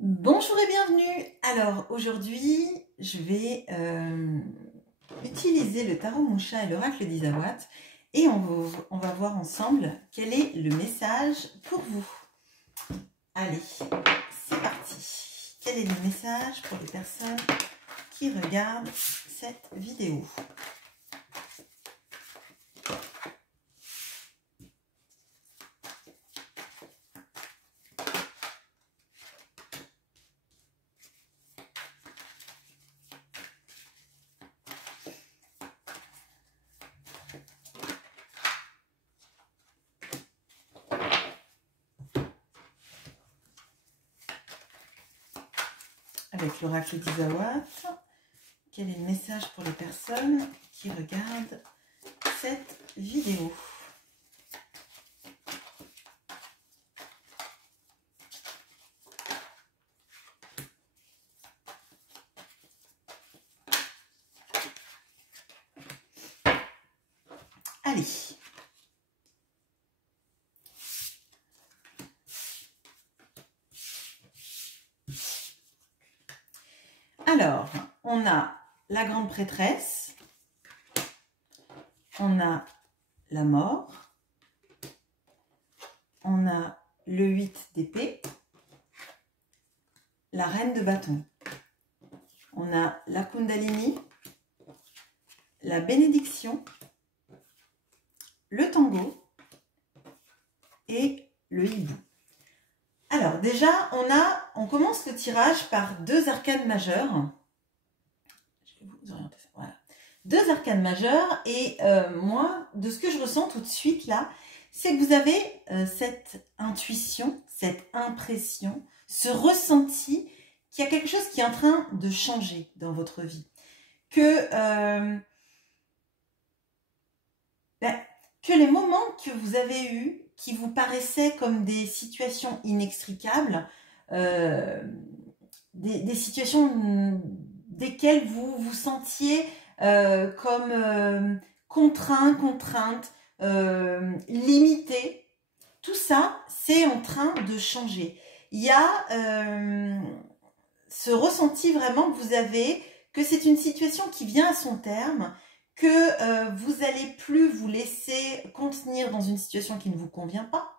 Bonjour et bienvenue. Alors aujourd'hui, je vais utiliser le tarot Moucha et l'oracle d'Isawat et on va voir ensemble quel est le message pour vous. Allez, c'est parti. Quel est le message pour les personnes qui regardent cette vidéo ? Avec l'oracle d'Isawat, quel est le message pour les personnes qui regardent cette vidéo ? Allez. Alors, on a la grande prêtresse, on a la mort, on a le 8 d'épée, la reine de bâton, on a la Kundalini, la bénédiction, le tango et le hibou. Alors déjà, on commence le tirage par deux arcanes majeures. Je vais vous orienter ça. Voilà. Deux arcanes majeures et moi, de ce que je ressens tout de suite là, c'est que vous avez cette intuition, cette impression, ce ressenti qu'il y a quelque chose qui est en train de changer dans votre vie. Que les moments que vous avez eus, qui vous paraissaient comme des situations inextricables, des situations desquelles vous vous sentiez comme contrainte, limité, tout ça, c'est en train de changer. Il y a ce ressenti vraiment que vous avez, que c'est une situation qui vient à son terme, que vous n'allez plus vous laisser contenir dans une situation qui ne vous convient pas,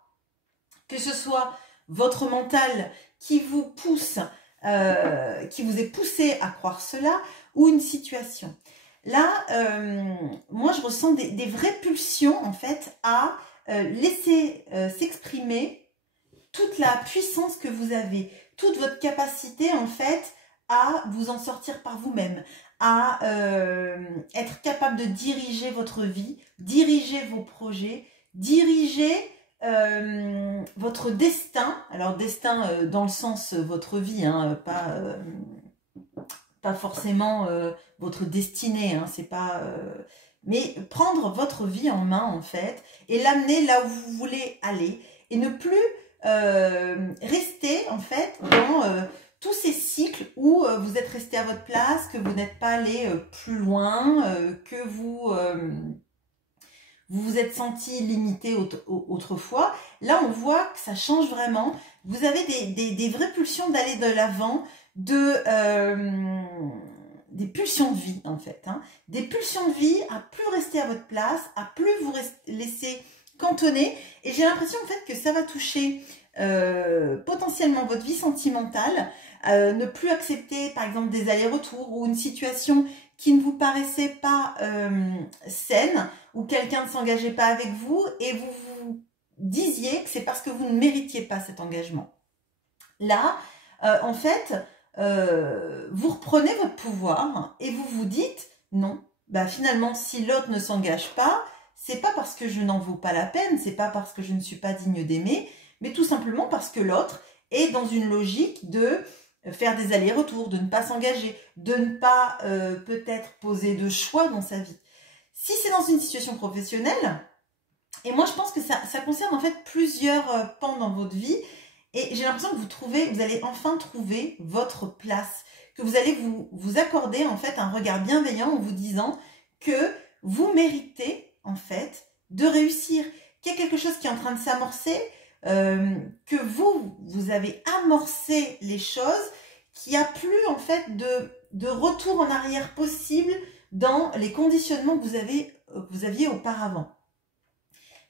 que ce soit votre mental qui vous pousse, qui vous est poussé à croire cela, ou une situation. Là, moi je ressens des vraies pulsions en fait à laisser s'exprimer toute la puissance que vous avez, toute votre capacité en fait à vous en sortir par vous-même, à être capable de diriger votre vie, diriger vos projets, diriger votre destin. Alors destin dans le sens votre vie, hein, pas forcément votre destinée, hein, c'est pas... mais prendre votre vie en main en fait et l'amener là où vous voulez aller et ne plus rester en fait dans... tous ces cycles où vous êtes resté à votre place, que vous n'êtes pas allé plus loin, que vous vous êtes senti limité autrefois. Là, on voit que ça change vraiment. Vous avez des vraies pulsions d'aller de l'avant, des pulsions de vie en fait. Hein. Des pulsions de vie à plus rester à votre place, à plus vous laisser cantonner. Et j'ai l'impression en fait que ça va toucher potentiellement votre vie sentimentale, ne plus accepter par exemple des allers-retours ou une situation qui ne vous paraissait pas saine, ou quelqu'un ne s'engageait pas avec vous et vous vous disiez que c'est parce que vous ne méritiez pas cet engagement. Là, en fait, vous reprenez votre pouvoir et vous vous dites non, bah finalement si l'autre ne s'engage pas, c'est pas parce que je n'en vaux pas la peine, c'est pas parce que je ne suis pas digne d'aimer, mais tout simplement parce que l'autre est dans une logique de faire des allers-retours, de ne pas s'engager, de ne pas peut-être poser de choix dans sa vie. Si c'est dans une situation professionnelle, et moi je pense que ça concerne en fait plusieurs pans dans votre vie, et j'ai l'impression que vous allez enfin trouver votre place, que vous allez vous accorder en fait un regard bienveillant en vous disant que vous méritez en fait de réussir, qu'il y a quelque chose qui est en train de s'amorcer, que vous avez amorcé les choses, qu'il n'y a plus en fait de retour en arrière possible dans les conditionnements que vous aviez auparavant.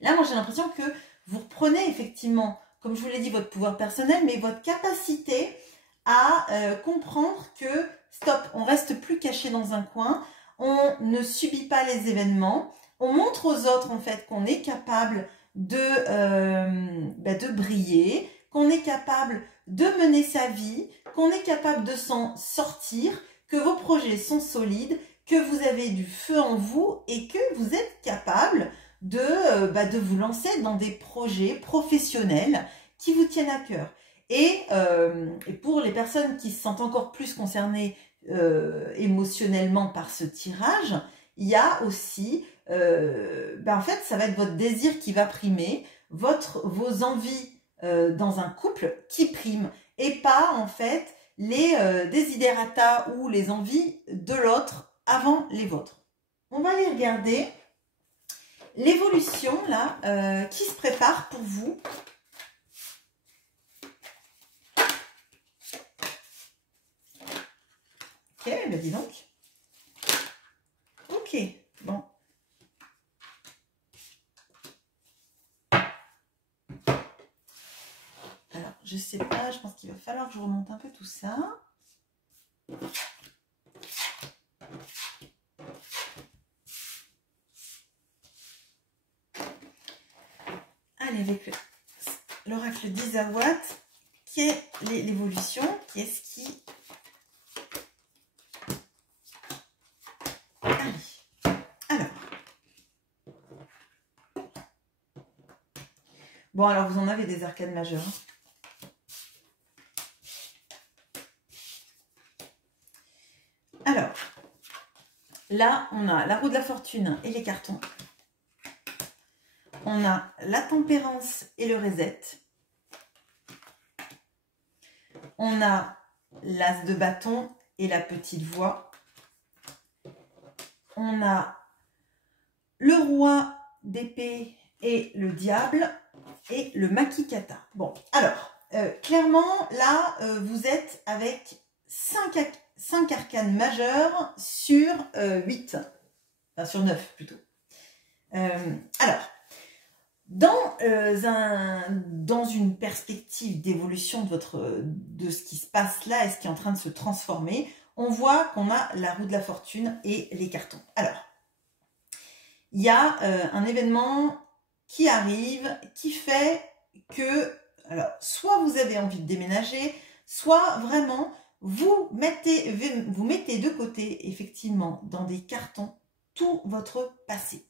Là, moi, j'ai l'impression que vous reprenez effectivement, comme je vous l'ai dit, votre pouvoir personnel, mais votre capacité à comprendre que, stop, on reste plus caché dans un coin, on ne subit pas les événements, on montre aux autres, en fait, qu'on est capable de briller, qu'on est capable de mener sa vie, qu'on est capable de s'en sortir, que vos projets sont solides, que vous avez du feu en vous et que vous êtes capable de vous lancer dans des projets professionnels qui vous tiennent à cœur. Et pour les personnes qui se sentent encore plus concernées émotionnellement par ce tirage, il y a aussi, en fait, ça va être votre désir qui va primer, vos envies dans un couple qui priment, et pas en fait les desiderata ou les envies de l'autre avant les vôtres. On va aller regarder l'évolution là qui se prépare pour vous. Ok, ben dis donc. Ok, bon. Alors, je sais pas, je pense qu'il va falloir que je remonte un peu tout ça. Allez, avec l'oracle d'Isawat, qui est l'évolution, qui est ce qui... Allez, alors. Bon, alors vous en avez des arcanes majeures. Alors, là, on a la roue de la fortune et les cartons. On a la tempérance et le reset. On a l'as de bâton et la petite voix. On a le roi d'épée et le diable et le makikata. Bon, alors, clairement, là, vous êtes avec 5 arcanes majeures sur 8. Enfin, sur 9 plutôt. Alors, dans une perspective d'évolution de ce qui se passe là et ce qui est en train de se transformer, on voit qu'on a la roue de la fortune et les cartons. Alors, il y a un événement qui arrive, qui fait que, alors, soit vous avez envie de déménager, soit vraiment vous mettez de côté, effectivement, dans des cartons, tout votre passé.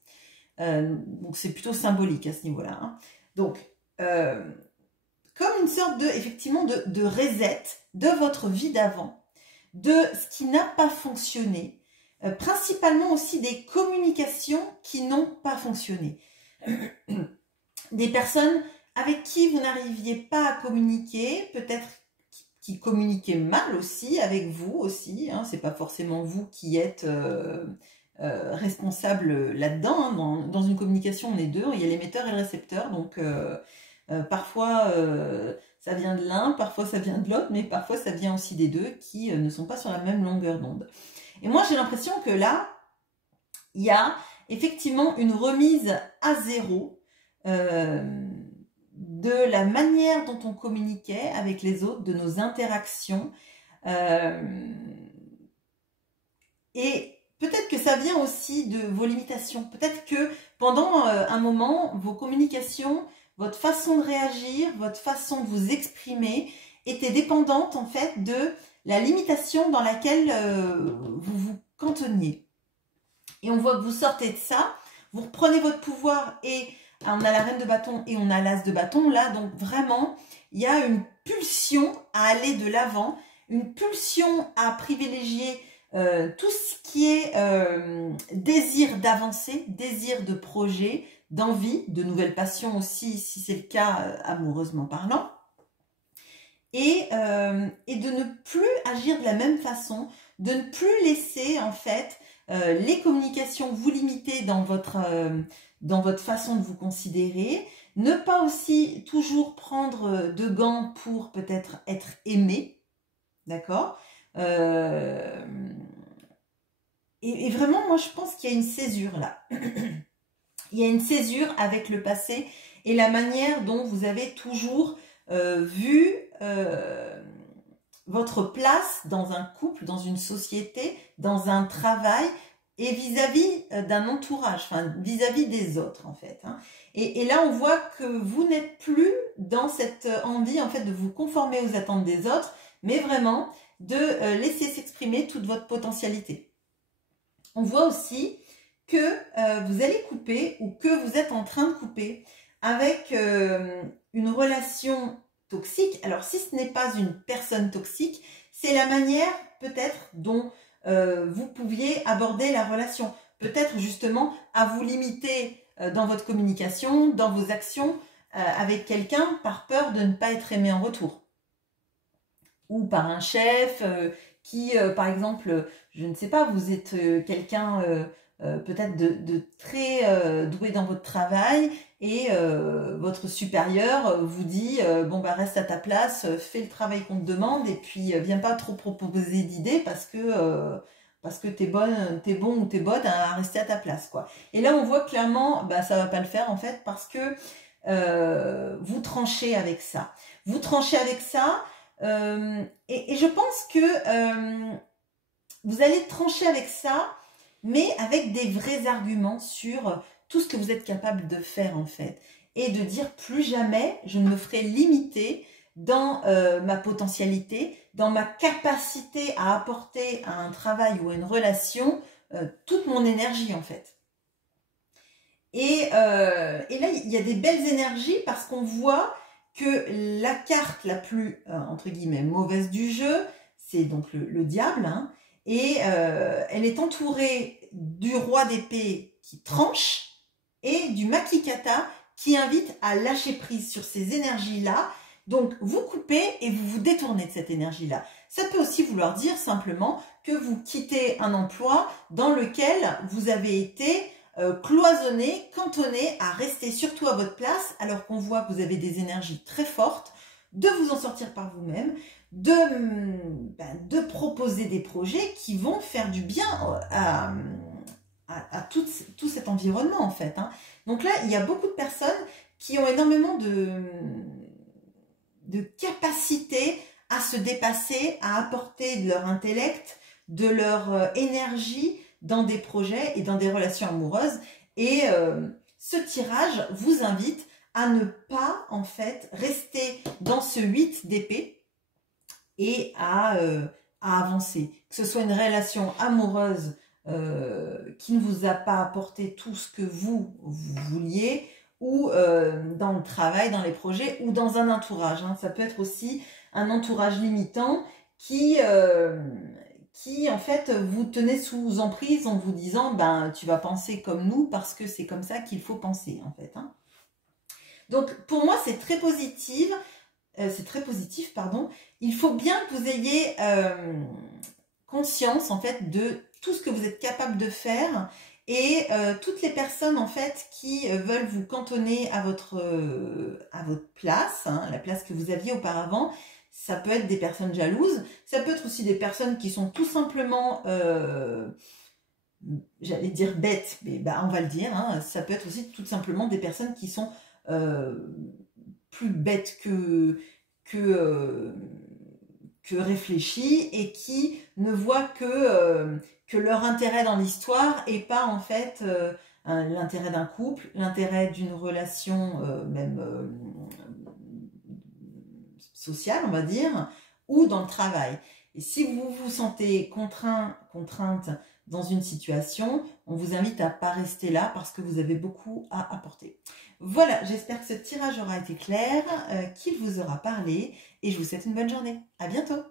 Donc c'est plutôt symbolique à ce niveau-là. Hein. Donc, comme une sorte effectivement de reset de votre vie d'avant, de ce qui n'a pas fonctionné, principalement aussi des communications qui n'ont pas fonctionné. Des personnes avec qui vous n'arriviez pas à communiquer, peut-être qui communiquaient mal aussi, avec vous aussi. Hein. C'est pas forcément vous qui êtes... responsable là-dedans. Hein. Dans une communication, on est deux, il y a l'émetteur et le récepteur, donc parfois ça vient de l'un, parfois ça vient de l'autre, mais parfois ça vient aussi des deux qui ne sont pas sur la même longueur d'onde. Et moi j'ai l'impression que là, il y a effectivement une remise à zéro de la manière dont on communiquait avec les autres, de nos interactions, et peut-être que ça vient aussi de vos limitations. Peut-être que pendant un moment, vos communications, votre façon de réagir, votre façon de vous exprimer était dépendante en fait de la limitation dans laquelle vous vous cantonniez. Et on voit que vous sortez de ça, vous reprenez votre pouvoir et on a la reine de bâton et on a l'as de bâton. Là, donc vraiment, il y a une pulsion à aller de l'avant, une pulsion à privilégier tout ce qui est désir d'avancer, désir de projet, d'envie, de nouvelles passions aussi, si c'est le cas amoureusement parlant, et de ne plus agir de la même façon, de ne plus laisser en fait les communications vous limiter dans votre façon de vous considérer, Ne pas aussi toujours prendre de gants pour peut-être être aimé, d'accord? Et vraiment, moi, je pense qu'il y a une césure là. Il y a une césure avec le passé et la manière dont vous avez toujours vu votre place dans un couple, dans une société, dans un travail et vis-à-vis d'un entourage, enfin vis-à-vis des autres en fait. Hein. Et là, on voit que vous n'êtes plus dans cette envie en fait de vous conformer aux attentes des autres, mais vraiment de laisser s'exprimer toute votre potentialité. On voit aussi que vous allez couper ou que vous êtes en train de couper avec une relation toxique. Alors, si ce n'est pas une personne toxique, c'est la manière peut-être dont vous pouviez aborder la relation. Peut-être justement à vous limiter dans votre communication, dans vos actions avec quelqu'un par peur de ne pas être aimé en retour. Ou par un chef qui, par exemple, je ne sais pas, vous êtes quelqu'un peut-être de très doué dans votre travail et votre supérieur vous dit bon bah reste à ta place, fais le travail qu'on te demande et puis viens pas trop proposer d'idées parce que t'es bon ou t'es bonne à rester à ta place quoi. Et là on voit clairement bah ça va pas le faire en fait parce que vous tranchez avec ça. Vous tranchez avec ça et je pense que vous allez trancher avec ça mais avec des vrais arguments sur tout ce que vous êtes capable de faire en fait. Et de dire plus jamais je ne me ferai limiter dans ma potentialité, dans ma capacité à apporter à un travail ou à une relation toute mon énergie en fait. Et là, il y a des belles énergies parce qu'on voit que la carte la plus, entre guillemets, mauvaise du jeu, c'est donc le diable, hein, et elle est entourée du roi d'épée qui tranche et du Makikata qui invite à lâcher prise sur ces énergies-là. Donc, vous coupez et vous vous détournez de cette énergie-là. Ça peut aussi vouloir dire simplement que vous quittez un emploi dans lequel vous avez été cloisonné, cantonné à rester surtout à votre place alors qu'on voit que vous avez des énergies très fortes, de vous en sortir par vous-même, de proposer des projets qui vont faire du bien à tout cet environnement en fait. Hein. Donc là, il y a beaucoup de personnes qui ont énormément de capacité à se dépasser, à apporter de leur intellect, de leur énergie dans des projets et dans des relations amoureuses. Et ce tirage vous invite à ne pas en fait rester dans ce 8 d'épée et à avancer. Que ce soit une relation amoureuse qui ne vous a pas apporté tout ce que vous vouliez, ou dans le travail, dans les projets, ou dans un entourage. Hein. Ça peut être aussi un entourage limitant qui en fait vous tenez sous emprise en vous disant ben tu vas penser comme nous parce que c'est comme ça qu'il faut penser en fait. Hein. Donc pour moi c'est très positif, pardon. Il faut bien que vous ayez conscience en fait de tout ce que vous êtes capable de faire et toutes les personnes en fait qui veulent vous cantonner à votre place, hein, la place que vous aviez auparavant. Ça peut être des personnes jalouses, ça peut être aussi des personnes qui sont tout simplement, j'allais dire bêtes, mais bah, on va le dire, hein, ça peut être aussi tout simplement des personnes qui sont plus bêtes que réfléchies et qui ne voient que leur intérêt dans l'histoire et pas en fait l'intérêt d'un couple, l'intérêt d'une relation même sociale, on va dire, ou dans le travail. Et si vous vous sentez contrainte dans une situation, on vous invite à ne pas rester là parce que vous avez beaucoup à apporter. Voilà, j'espère que ce tirage aura été clair, qu'il vous aura parlé et je vous souhaite une bonne journée. À bientôt!